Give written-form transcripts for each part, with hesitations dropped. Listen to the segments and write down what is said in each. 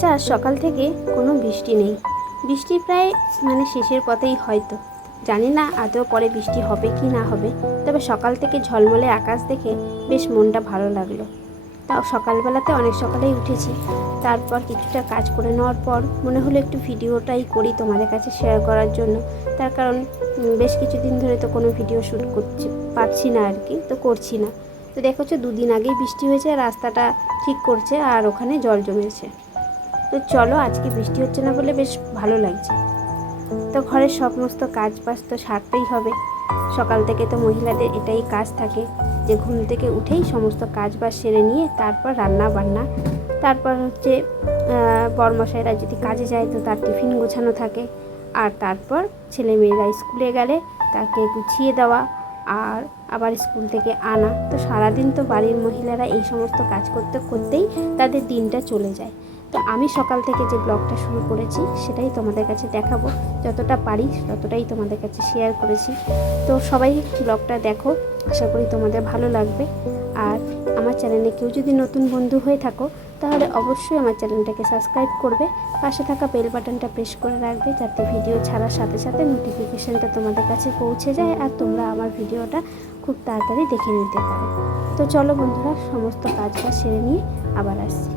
আচ্ছা, আজ সকাল থেকে কোনো বৃষ্টি নেই। বৃষ্টি প্রায় শেষের পথেই হয়তো। জানি না আদৌ পরে বৃষ্টি হবে কি না হবে, তবে সকাল থেকে ঝলমলে আকাশ দেখে বেশ মনটা ভালো লাগলো। তাও সকালবেলাতে অনেক সকালেই উঠেছি। তারপর কিছুটা কাজ করে নেওয়ার পর মনে হলো একটু ভিডিওটাই করি তোমাদের কাছে শেয়ার করার জন্য। তার কারণ বেশ কিছুদিন ধরে তো কোনো ভিডিও শ্যুট পারছি না আর কি, তো করছি না। তো দেখো, 2 দিন আগেই বৃষ্টি হয়েছে, রাস্তাটা ঠিক করছে আর ওখানে জল জমেছে। তো চলো, আজকে বৃষ্টি হচ্ছে না বলে বেশ ভালো লাগছে। তো ঘরের সমস্ত কাজ বাজ তো সারতেই হবে। সকাল থেকে তো মহিলাদের এটাই কাজ থাকে যে ঘুম থেকে উঠেই সমস্ত কাজ বাজ সেরে নিয়ে তারপর রান্না বান্না, তারপর হচ্ছে বরমশাইরা যদি কাজে যায় তো তার টিফিন গোছানো থাকে, আর তারপর ছেলেমেয়েরা স্কুলে গেলে তাকে গুছিয়ে দেওয়া আর আবার স্কুল থেকে আনা। তো সারাদিন তো বাড়ির মহিলারা এই সমস্ত কাজ করতে করতেই তাদের দিনটা চলে যায়। তো আমি সকাল থেকে যে ব্লগটা শুরু করেছি সেটাই তোমাদের কাছে দেখাবো, যতটা পারি ততটাই তোমাদের কাছে শেয়ার করেছি। তো সবাই ব্লগটা দেখো, আশা করি তোমাদের ভালো লাগবে। আর আমার চ্যানেলে কেউ যদি নতুন বন্ধু হয়ে থাকো তাহলে অবশ্যই আমার চ্যানেলটাকে সাবস্ক্রাইব করবে, পাশে থাকা বেল বাটনটা প্রেস করে রাখবে যাতে ভিডিও ছাড়ার সাথে সাথে নোটিফিকেশানটা তোমাদের কাছে পৌঁছে যায় আর তোমরা আমার ভিডিওটা খুব তাড়াতাড়ি দেখে নিতে পারো। তো চলো বন্ধুরা, সমস্ত কাজ সেরে নিয়ে আবার আসছি।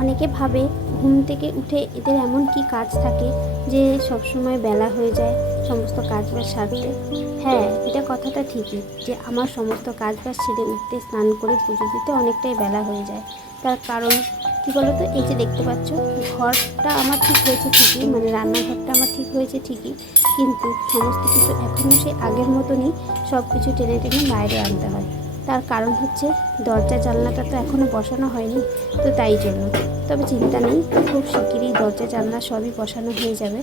অনেকে ভাবে ঘুম থেকে উঠে এদের এমন কি কাজ থাকে যে সবসময় বেলা হয়ে যায় সমস্ত কাজবাজ সারতে। হ্যাঁ, এটা কথাটা ঠিকই যে আমার সমস্ত কাজবাজ সেরে উঠতে, স্নান করে পুজো দিতে অনেকটাই বেলা হয়ে যায়। তার কারণ কী বলো তো, এই যে দেখতে পাচ্ছ, ঘরটা আমার ঠিক হয়েছে ঠিকই, রান্নাঘরটা আমার ঠিক হয়েছে ঠিকই, কিন্তু সমস্ত কিছু এখনও সেই আগের মতনই সব কিছু টেনে টেনে বাইরে আনতে হয়। তার কারণ হচ্ছে দরজা জানলাটা তো এখনও বসানো হয়নি, তো তাই জন্য। তবে চিন্তা নেই, খুব শিগগিরই দরজা জানলা সবই বসানো হয়ে যাবে,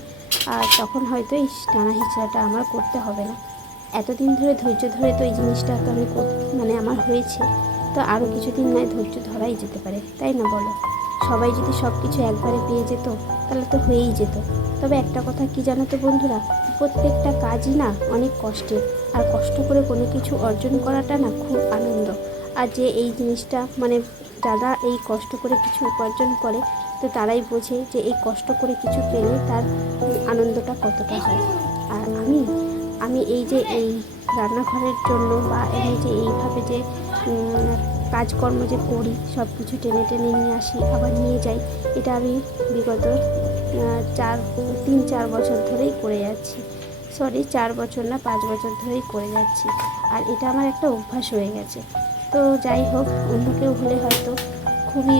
আর তখন হয়তো এই টানা হিচড়াটা আমার করতে হবে না। এতদিন ধরে ধৈর্য ধরে তো এই জিনিসটা তো আমি আমার হয়েছে, তো আরও কিছুদিন নয় ধৈর্য ধরাই যেতে পারে, তাই না বলো? সবাই যদি সব কিছু একবারে পেয়ে যেত তাহলে তো হয়েই যেত। তবে একটা কথা কি জানো তো বন্ধুরা, প্রত্যেকটা কাজই না অনেক কষ্টের, আর কষ্ট করে কোনো কিছু অর্জন করাটা না খুব আনন্দ। আর যে এই জিনিসটা যারা এই কষ্ট করে কিছু উপার্জন করে, তো তারাই বোঝে যে এই কষ্ট করে কিছু পেলে তার আনন্দটা কতটা হয়। আর আমি এই রান্নাঘরের জন্য বা আমি যে এইভাবে যে কাজকর্ম যে করি, সব কিছু টেনে টেনে নিয়ে আসি আবার নিয়ে যাই, এটা আমি বিগত 3-4 বছর ধরেই করে যাচ্ছি। 4 বছর না 5 বছর ধরেই করে যাচ্ছি, আর এটা আমার একটা অভ্যাস হয়ে গেছে। তো যাই হোক, অন্য কেউ হলে হয়তো খুবই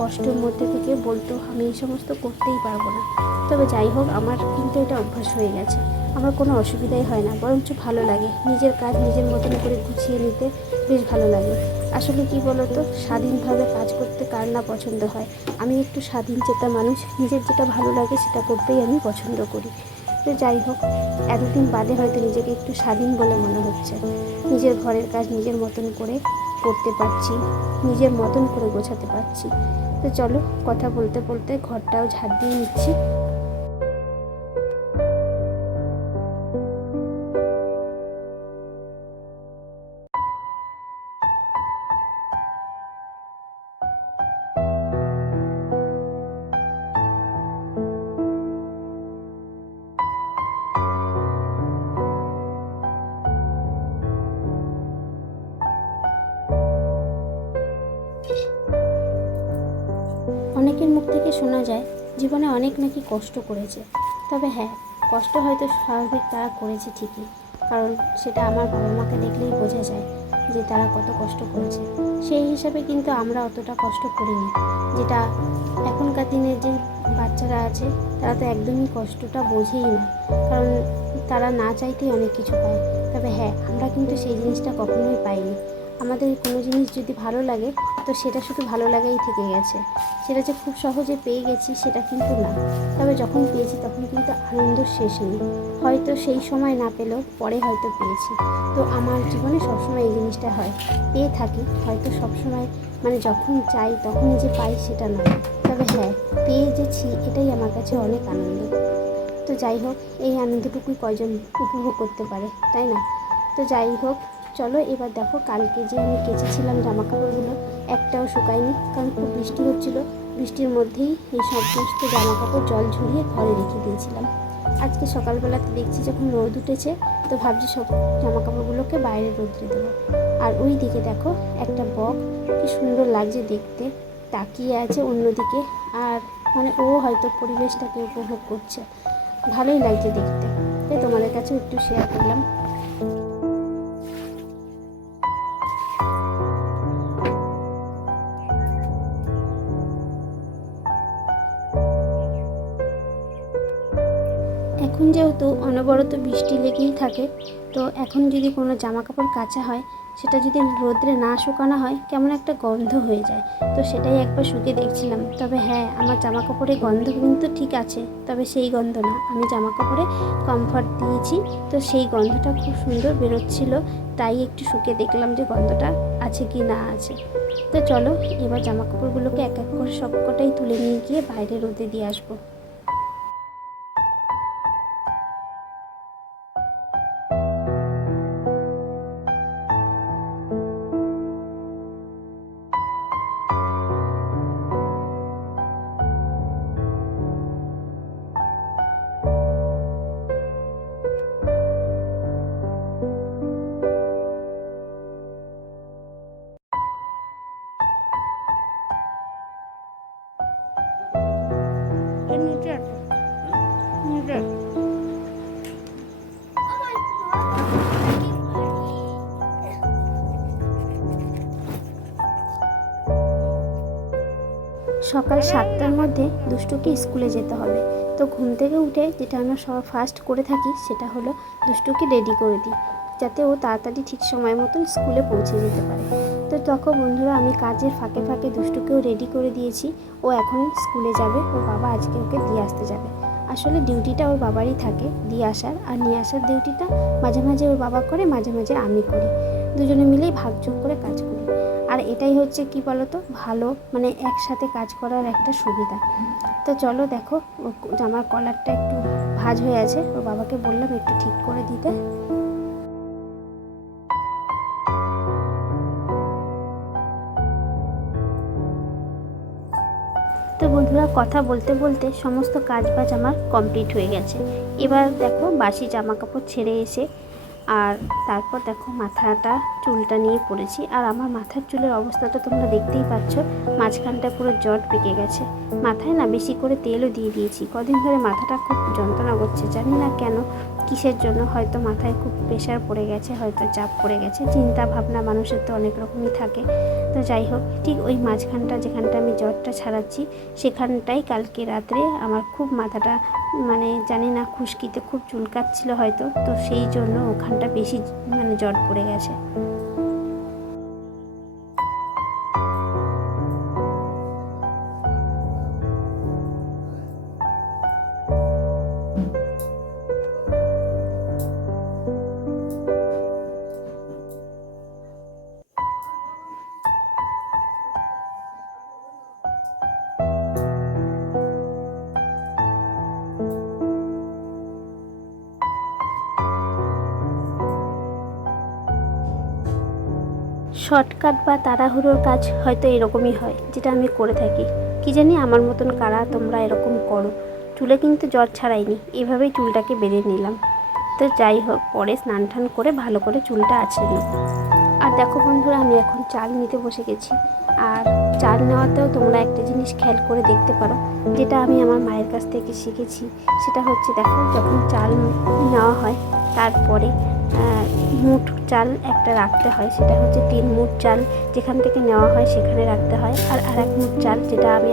কষ্টের মধ্যে থেকে বলতো আমি এই সমস্ত করতেই পারবো না। তবে যাই হোক, আমার কিন্তু এটা অভ্যাস হয়ে গেছে, আমার কোনো অসুবিধাই হয় না, বরঞ্চ ভালো লাগে। নিজের কাজ নিজের মতন করে গুছিয়ে নিতে বেশ ভালো লাগে। আসলে কি বলো তো, স্বাধীনভাবে কাজ করতে কার না পছন্দ হয়। আমি একটু স্বাধীনচেতা মানুষ, নিজের যেটা ভালো লাগে সেটা করতেই আমি পছন্দ করি। তো যাই হোক, এতদিন বাদে হয়তো নিজেকে একটু স্বাধীন বলে মনে হচ্ছে। নিজের ঘরের কাজ নিজের মতন করে করতে পারছি, নিজের মতন করে গোছাতে পারছি। তো চলো, কথা বলতে বলতে ঘরটাও ঝাড় দিয়ে নিচ্ছি। অনেকের মুখ থেকে শোনা যায় জীবনে অনেক নাকি কষ্ট করেছে। তবে হ্যাঁ, কষ্ট হয়তো স্বাভাবিক তারা করেছে ঠিকই, কারণ সেটা আমার বাবা মাকে দেখলেই বোঝা যায় যে তারা কত কষ্ট করেছে। সেই হিসাবে কিন্তু আমরা অতটা কষ্ট করিনি। যেটা এখনকার দিনের যে বাচ্চারা আছে তারা তো একদমই কষ্টটা বোঝেই না, কারণ তারা না চাইতেই অনেক কিছু পায়। তবে হ্যাঁ, আমরা কিন্তু সেই জিনিসটা কখনোই পাইনি। আমাদের কোনো জিনিস যদি ভালো লাগে তো সেটা শুধু ভালো লাগাই থেকে গেছে, সেটা যে খুব সহজে পেয়ে গেছি সেটা কিন্তু না। তবে যখন পেয়েছি তখন কিন্তু আনন্দ শেষ নেই। হয়তো সেই সময় না পেলেও পরে হয়তো পেয়েছি। তো আমার জীবনে সবসময় এই জিনিসটা হয়, পেয়ে থাকি হয়তো সবসময়, মানে যখন চাই তখনই যে পাই সেটা নয়। তবে হ্যাঁ, পেয়ে যেছি এটাই আমার কাছে অনেক আনন্দ। তো যাই হোক, এই আনন্দটুকুই কয়জন উপভোগ করতে পারে, তাই না? তো যাই হোক, চলো এবার দেখো, কালকে যে আমি কেচেছিলাম জামা কাপড়গুলো একটাও শুকায়নি, কারণ খুব বৃষ্টি হচ্ছিল। বৃষ্টির মধ্যেই এই সমস্ত জামা কাপড় জল ঝরিয়ে ঘরে রেখে দিয়েছিলাম। আজকে সকালবেলাতে দেখছি যখন রোদ উঠেছে, তো ভাবছি সব জামা কাপড়গুলোকে বাইরে রোদ্রে দেবো। আর ওই দিকে দেখো একটা বক, কি সুন্দর লাগছে দেখতে, তাকিয়ে আছে অন্যদিকে। আর মানে ও হয়তো পরিবেশটাকে উপভোগ করছে, ভালোই লাগছে দেখতে। তাই তোমাদের কাছেও একটু শেয়ার করলাম। এখন যেহেতু অনবরত বৃষ্টি লেগেই থাকে, তো এখন যদি কোনো জামা কাপড় কাচা হয়, সেটা যদি রোদ্রে না শুকানো হয় কেমন একটা গন্ধ হয়ে যায়। তো সেটাই একবার শুকে দেখছিলাম। তবে হ্যাঁ, আমার জামা কাপড়ে গন্ধ কিন্তু ঠিক আছে, তবে সেই গন্ধ না, আমি জামা কাপড়ে কমফর্ট দিয়েছি, তো সেই গন্ধটা খুব সুন্দর বেরোচ্ছিল। তাই একটু শুকে দেখলাম যে গন্ধটা আছে কি না আছে। তো চলো এবার জামা কাপড়গুলোকে এক এক করে সবকটাই তুলে নিয়ে গিয়ে বাইরে রোদে দিয়ে আসবো। সকাল 7টার মধ্যে দুষ্টুকে স্কুলে যেতে হবে। তো ঘুম থেকে উঠে যেটা আমরা সবার ফার্স্ট করে থাকি সেটা হলো দুষ্টুকে রেডি করে দিই, যাতে ও তাড়াতাড়ি ঠিক সময় মতন স্কুলে পৌঁছে যেতে পারে। তো তখন বন্ধুরা আমি কাজের ফাঁকে ফাঁকে দুষ্টুকেও রেডি করে দিয়েছি। ও এখন স্কুলে যাবে, ওর বাবা আজকে ওকে দিয়ে আসতে যাবে। আসলে ডিউটিটা ওর বাবারই থাকে, দিয়ে আসার আর নিয়ে আসার ডিউটিটা মাঝে মাঝে ওর বাবা করে, মাঝে মাঝে আমি করি। দুজনে মিলেই ভাগযোগ করে কাজ করি। আর এটাই হচ্ছে কি বলতো, ভালো মানে একসাথে কাজ করার একটা সুবিধা। তো চলো দেখো, জামার কলারটা একটু ভাঁজ হয়ে আছে, ওর বাবাকে বললাম একটু ঠিক করে দিতে। তো বন্ধুরা, কথা বলতে বলতে সমস্ত কাজ বাজ আমার কমপ্লিট হয়ে গেছে। এবার দেখো বাসি জামা কাপড় ছেড়ে এসে আর তারপর দেখো মাথাটা চুলটা নিয়ে পড়েছি। আর আমার মাথার চুলের অবস্থাটা তোমরা দেখতেই পাচ্ছ, মাঝখানটা পুরো জট পেকে গেছে। মাথায় না বেশি করে তেলও দিয়ে দিয়েছি। কদিন ধরে মাথাটা খুব যন্ত্রণা করছে, জানি না কেন, কিসের জন্য। হয়তো মাথায় খুব প্রেশার পড়ে গেছে, হয়তো চাপ পড়ে গেছে, চিন্তা ভাবনা মানুষের তো অনেক রকমই থাকে। তো যাই হোক, ঠিক ওই মাঝখানটা যেখানটা আমি জটটা ছাড়াচ্ছি সেখানটাই কালকে রাত্রে আমার খুব মাথাটা, মানে জানি না, খুশকিতে খুব চুলকাচ্ছিল হয়তো, তো সেই জন্য ওখানটা বেশি মানে জট পড়ে গেছে। শর্টকাট বা তাড়াহুড়োর কাজ হয়তো এরকমই হয়, যেটা আমি করে থাকি। কি জানি আমার মতন কারা তোমরা এরকম করো। চুলে কিন্তু জট ছাড়াইনি, এভাবেই চুলটাকে বেঁধে নিলাম। তো যাই হোক, পরে স্নান টান করে ভালো করে চুলটা আঁচড়ে নেব। আর দেখো বন্ধুরা, আমি এখন চাল নিতে বসে গেছি। আর চাল নেওয়াতেও তোমরা একটা জিনিস খেয়াল করে দেখতে পারো, যেটা আমি আমার মায়ের কাছ থেকে শিখেছি। সেটা হচ্ছে, দেখো, যখন চাল নেওয়া হয় তারপরে মুঠ চাল একটা রাখতে হয়, সেটা হচ্ছে 3 মুঠ চাল যেখান থেকে নেওয়া হয় সেখানে রাখতে হয়। আর এক মুঠ চাল, যেটা আমি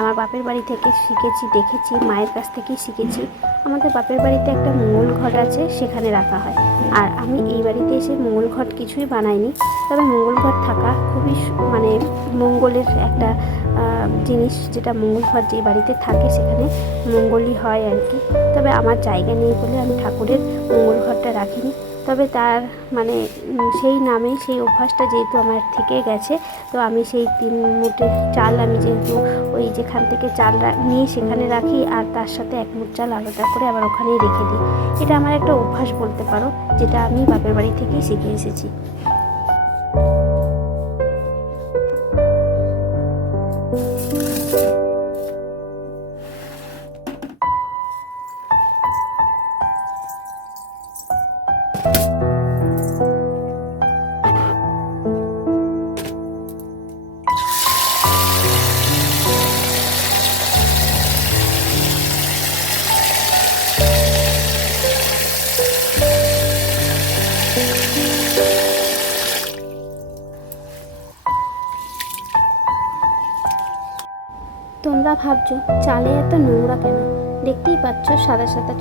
আমার বাপের বাড়ি থেকে শিখেছি, দেখেছি, মায়ের কাছ থেকেই শিখেছি। আমাদের বাপের বাড়িতে একটা মঙ্গল ঘট আছে, সেখানে রাখা হয়। আর আমি এই বাড়িতে এসে মঙ্গল ঘট কিছুই বানাইনি, তবে মঙ্গল ঘট থাকা খুবই মঙ্গলের একটা জিনিস, যেটা মঙ্গল ঘট যে বাড়িতে থাকে সেখানে মঙ্গলই হয় আর কি। তবে আমার জায়গা নেই বলে আমি ঠাকুরের মঙ্গল ঘরটা রাখিনি। তবে তার সেই নামে সেই অভ্যাসটা যেহেতু আমার থেকে গেছে, তো আমি সেই 3 মুঠে চাল আমি যেহেতু ওই যেখান থেকে চাল নিয়ে সেখানে রাখি, আর তার সাথে 1 মুঠ চাল আলাদা করে আবার ওখানেই রেখে দিই। এটা আমার একটা অভ্যাস বলতে পারো, যেটা আমি বাপের বাড়ি থেকেই শিখে এসেছি। তোমরা ভাবছো চালে এত নোংরা কেন? দেখতেই পাচ্ছ সাদা সাদা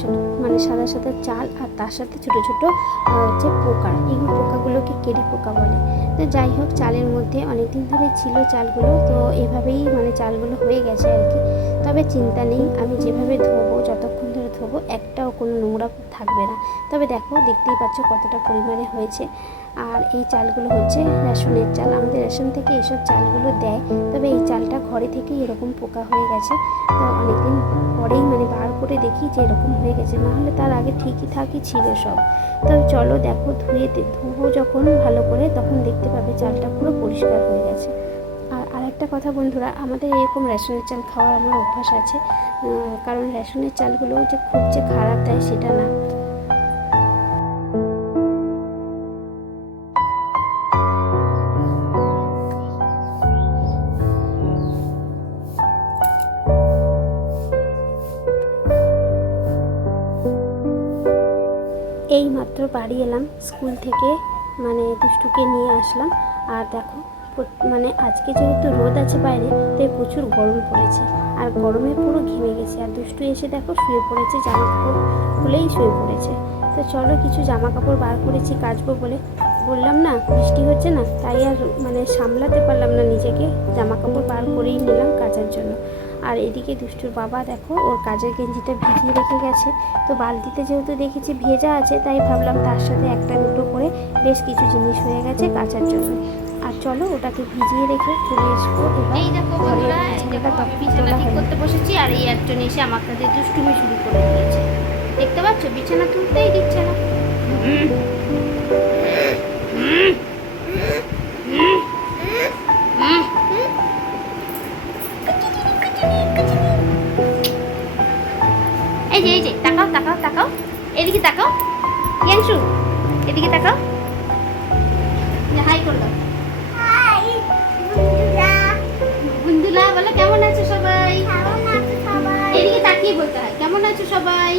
সাদা সাদা চাল, আর তার সাথে ছোটো ছোটো হচ্ছে পোকা। এই পোকাগুলোকে কেরি পোকা বলে। তো যাই হোক, চালের মধ্যে অনেকদিন ধরে ছিল চালগুলো, তো এভাবেই চালগুলো হয়ে গেছে আর কি। তবে চিন্তা নেই, আমি যেভাবে ধোবো, যতক্ষণ ধরে ধোবো একটাও কোনো নোংরা থাকবে না। তবে দেখতেই পাচ্ছ কতটা পরিমাণে হয়েছে। আর এই চালগুলো হচ্ছে রেশনের চাল, আমাদের রেশন থেকে এসব চালগুলো দেয়। তবে এই চালটা ঘরে থেকেই এরকম পোকা হয়ে গেছে, তো অনেকদিন পরেই বার করে দেখি যে এরকম হয়ে গেছে, নাহলে তার আগে ঠিকই ছিল সব। তবে চলো দেখো, ধুবো যখন ভালো করে, তখন দেখতে পাবে চালটা পুরো পরিষ্কার হয়ে গেছে। আর একটা কথা বন্ধুরা, আমাদের এরকম রেশনের চাল খাওয়ার আমার অভ্যাস আছে, কারণ রেশনের চালগুলো যে খুব যে খারাপ দেয় সেটা না। এই মাত্র বাড়ি এলাম স্কুল থেকে, দুষ্টুকে নিয়ে আসলাম। আর দেখো আজকে যেহেতু রোদ আছে বাইরে, তাই প্রচুর গরম পড়েছে, আর গরমে পুরো ঘেমে গেছে। আর দুষ্টু এসে দেখো শুয়ে পড়েছে, জামা কাপড় খুলেই শুয়ে পড়েছে। তো চলো, কিছু জামা কাপড় বার করেছি কাচবো বলে। বললাম না বৃষ্টি হচ্ছে না, তাই আর সামলাতে পারলাম না নিজেকে, জামা কাপড় বার করেই নিলাম কাচার জন্য। আর এদিকে দুষ্টুর বাবা দেখো ওর কাজের গেঞ্জিটা ভিজিয়ে রেখে গেছে। তো বালতিতে যেহেতু দেখেছি ভেজা আছে, তাই ভাবলাম তার সাথে একটা দুটো করে বেশ কিছু জিনিস হয়ে গেছে কাচার জন্য। আর চলো ওটাকে ভিজিয়ে রেখে চলে আসবো। এই দেখো বন্ধুরা, আমি বিছানা ঠিক করতে বসেছি, আর এই একজন এসে আমার কাছে দুষ্টুমি শুরু করে দিয়েছে। দেখতে পাচ্ছ, বিছানা তুলতেই দিচ্ছে না। এই যে তাকাও, এদিকে তাকাও, ইয়াংশু এদিকে তাকাও, হাই করে দাও। বন্ধুরা বলো, কেমন আছো সবাই? এদিকে তাকিয়ে বলতে হয়, কেমন আছো সবাই?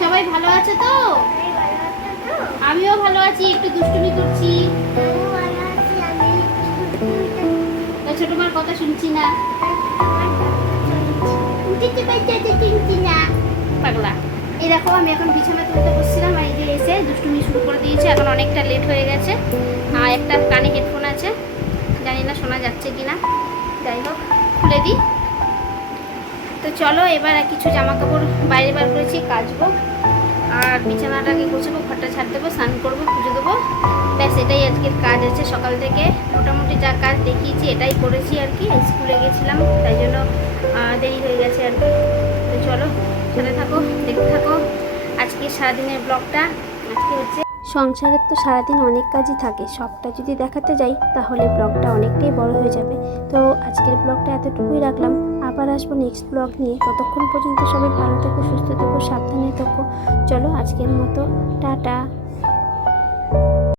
সবাই ভালো আছে তো? আমিও ভালো আছি, একটু দুষ্টুমি করছি। ছোট মার কথা শুনছি না, পাগলা। এই দেখো, আমি এখন বিছানা তুলতে বসছিলাম, আর এই যে এসে দুষ্টুমি শুরু করে দিয়েছে। এখন অনেকটা লেট হয়ে গেছে, আর একটা কানে হেডফোন আছে, জানি না শোনা যাচ্ছে কিনা। যাই হোক, খুলে দিই। তো চলো, এবার কিছু জামা কাপড় বাইরে বার করেছি, কাচবো, আর বিছানাটাকে গোছাবো, ঘরটা ছাড় দেবো, স্নান করবো, পুজো দেবো। ব্যাস, এটাই আজকের কাজ আছে। সকাল থেকে মোটামুটি যা কাজ দেখিয়েছি এটাই করেছি আর কি। স্কুলে গেছিলাম, তাই জন্য দেরি হয়ে গেছে আর কি। তো চলো, সাথে থাকো, দেখতে থাকো আজকে সারাদিনের ব্লগটা। আজকে হচ্ছে সংসারের তো সারাদিন অনেক কাজই থাকে, সবটা যদি দেখাতে যাই তাহলে ব্লগটা অনেকটাই বড় হয়ে যাবে। তো আজকের ব্লগটা এতটুকুই রাখলাম, আবার আসবো নেক্সট ব্লগ নিয়ে। ততক্ষণ পর্যন্ত সবাই ভালো থেকো, সুস্থ থেকো, সাবধানে থেকো। চলো আজকের মতো টাটা।